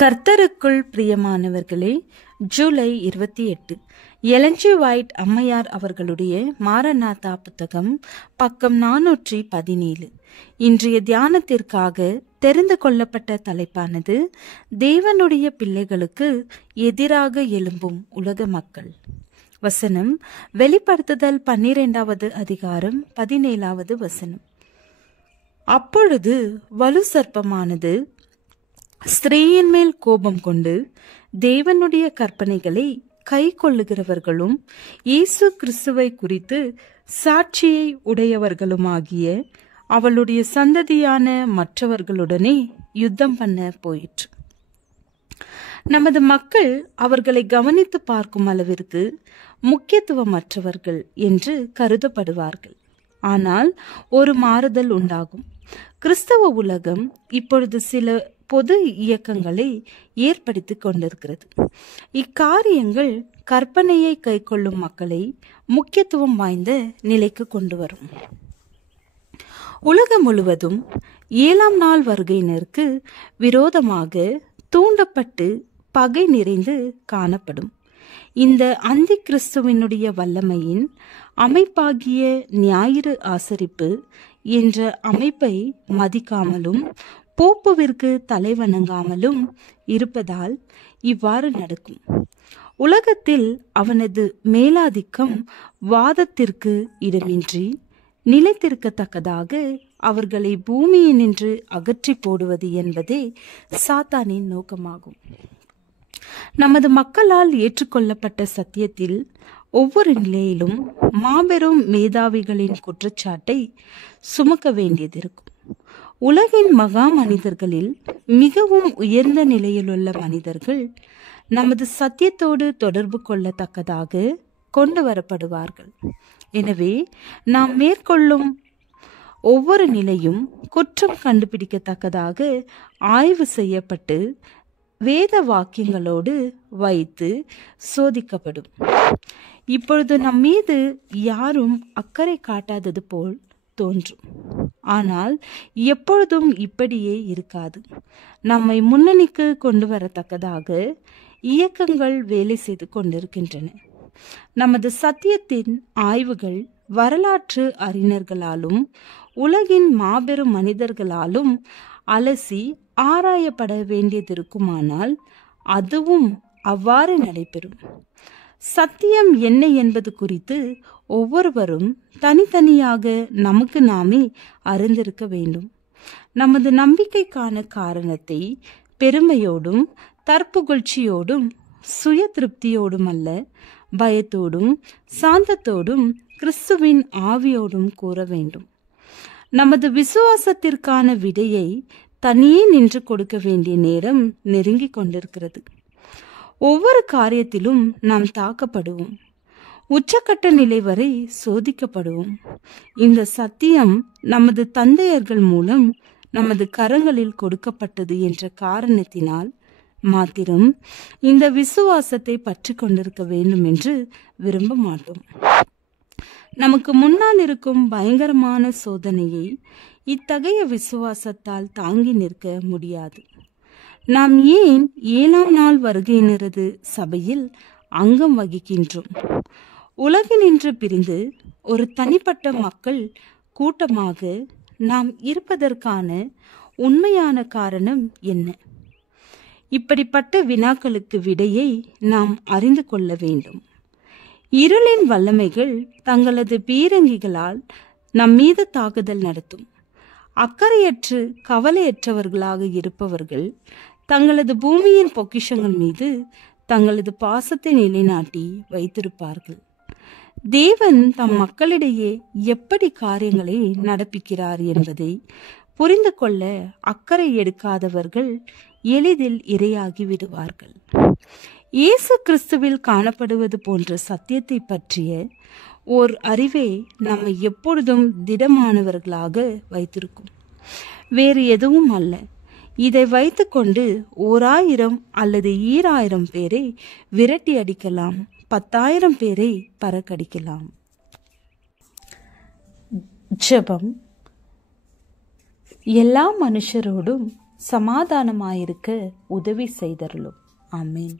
கர்த்தருக்குள் பிரியமானவர்களே, July 28 Ellen G white அம்மையார் அவர்களுடைய மாரநாதா புத்தகம், பக்கம் 417. இன்றைய தியானத்திற்காக தெரிந்து கொள்ளப்பட்ட தலைப்பானது தேவனுடைய பிள்ளைகளுக்கு எதிராக எழும்பும் உலக மக்கள். வசனம் வெளிப்படுத்துதல் 12வது அதிகாரம் 17வது வசனம். அப்பொழுது வலு சர்ப்பமானது ஸ்திரீயின் மேல் கோபம் கொண்டு தேவனுடைய கற்பனைகளை கை கொள்ளுகிறவர்களும் இயேசு கிறிஸ்துவை குறித்து சாட்சியை உடையவர்களுமாகிய அவளுடைய சந்ததியான மற்றவர்களுடனே யுத்தம் பண்ண போயிற்று. நமது மக்கள் அவர்களை கவனித்து பார்க்கும் அளவிற்கு முக்கியத்துவமற்றவர்கள் என்று கருதப்படுவார்கள். ஆனால் ஒரு மாறுதல் உண்டாகும். கிறிஸ்தவ உலகம் இப்பொழுது சில பொது இயக்கங்களை ஏற்படுத்தி கொண்டிருக்கிறது. இக்காரியங்கள் கற்பனையை கை கொள்ளும் மக்களை முக்கியத்துவம் வாய்ந்த நிலைக்கு கொண்டு வரும். உலகம் முழுவதும் 7ஆம் நாள் வருகையினருக்கு விரோதமாக தூண்டப்பட்டு பகை நிறைந்து காணப்படும். இந்த அந்தி கிறிஸ்துவினுடைய வல்லமையின் அமைப்பாகிய ஞாயிறு ஆசரிப்பு என்ற அமைப்பை மதிக்காமலும் போப்புவிற்கு தலைவணங்காமலும் இருப்பதால் இவ்வாறு நடக்கும். உலகத்தில் அவனது மேலாதிக்கம் வாதத்திற்கு இடமின்றி நிலைத்திருக்கத்தக்கதாக அவர்களை பூமியினின்று அகற்றி போடுவது என்பதே சாத்தானின் நோக்கமாகும். நமது மக்களால் ஏற்றுக்கொள்ளப்பட்ட சத்தியத்தில் ஒவ்வொரு நிலையிலும் மாபெரும் மேதாவிகளின் குற்றச்சாட்டை சுமக்க வேண்டியதிருக்கும். உலகின் மகா மனிதர்களில் மிகவும் உயர்ந்த நிலையிலுள்ள மனிதர்கள் நமது சத்தியத்தோடு தொடர்பு கொள்ளத்தக்கதாக கொண்டு வரப்படுவார்கள். எனவே நாம் மேற்கொள்ளும் ஒவ்வொரு நிலையும் குற்றம் கண்டுபிடிக்கத்தக்கதாக ஆய்வு செய்யப்பட்டு வேத வாக்கியங்களோடு வைத்து சோதிக்கப்படும். இப்பொழுது நம் மீது யாரும் அக்கறை காட்டாதது போல் தோன்றும். ஆனால் எப்பொழுதும் இப்படியே இருக்காது. நம்மை முன்னணிக்கு கொண்டு வரத்தக்கதாக இயக்கங்கள் வேலை செய்து கொண்டிருக்கின்றன. நமது சத்தியத்தின் ஆய்வுகள் வரலாற்று அறிஞர்களாலும் உலகின் மாபெரும் மனிதர்களாலும் அலசி ஆராயப்பட வேண்டியதிருக்குமானால் அதுவும் அவ்வாறு நடைபெறும். சத்தியம் என்ன என்பது குறித்து ஒவ்வொருவரும் தனித்தனியாக நமக்கு நாமே அறிந்திருக்க வேண்டும். நமது நம்பிக்கைக்கான காரணத்தை பெருமையோடும் தற்புகழ்ச்சியோடும் சுய திருப்தியோடும் அல்ல, பயத்தோடும் சாந்தத்தோடும் கிறிஸ்துவின் ஆவியோடும் கூற வேண்டும். நமது விசுவாசத்திற்கான விடையை தனியே நின்று கொடுக்க வேண்டிய நேரம் நெருங்கி கொண்டிருக்கிறது. ஒவ்வொரு காரியத்திலும் நாம் தாக்கப்படுவோம். உச்சக்கட்ட நிலை வரை சோதிக்கப்படுவோம். இந்த சத்தியம் நமது தந்தையர்கள் மூலம் நமது கரங்களில் கொடுக்கப்பட்டது என்ற காரணத்தினால் மாத்திரம் இந்த விசுவாசத்தை பற்றி கொண்டிருக்க வேண்டும் என்று விரும்ப மாட்டோம். நமக்கு முன்னால் இருக்கும் பயங்கரமான சோதனையை இத்தகைய விசுவாசத்தால் தாங்கி நிற்க முடியாது. நாம் ஏன் 7ஆம் நாள் வருகையினரது சபையில் அங்கம் வகிக்கின்றோம்? உலகினின்று பிரிந்து ஒரு தனிப்பட்ட மக்கள் கூட்டமாக நாம் இருப்பதற்கான உண்மையான காரணம் என்ன? இப்படிப்பட்ட வினாக்களுக்கு விடையை நாம் அறிந்து கொள்ள வேண்டும். இருளின் வல்லமைகள் தங்களது பீரங்கிகளால் நம் மீது தாக்குதல் நடத்தும். அக்கறையற்று கவலையற்றவர்களாக இருப்பவர்கள் தங்களது பூமியின் பொக்கிஷங்கள் மீது தங்களது பாசத்தை நிலைநாட்டி வைத்திருப்பார்கள். தேவன் தம் மக்களிடையே எப்படி காரியங்களை நடப்பிக்கிறார் என்பதை புரிந்து கொள்ள அக்கறை எடுக்காதவர்கள் எளிதில் இரையாகி விடுவார்கள். இயேசு கிறிஸ்துவில் காணப்படுவது போன்ற சத்தியத்தை பற்றிய ஓர் அறிவே நம்மை எப்பொழுதும் திடமானவர்களாக வைத்திருக்கும். வேறு எதுவும் அல்ல. இதை வைத்துக்கொண்டு 1000 அல்லது 2000 பேரை விரட்டி அடிக்கலாம், 10,000 பேரை பறக்கடிக்கலாம். ஜெபம். எல்லா மனுஷரோடும் சமாதானமாயிருக்க உதவி செய்தருளும். ஆமேன்.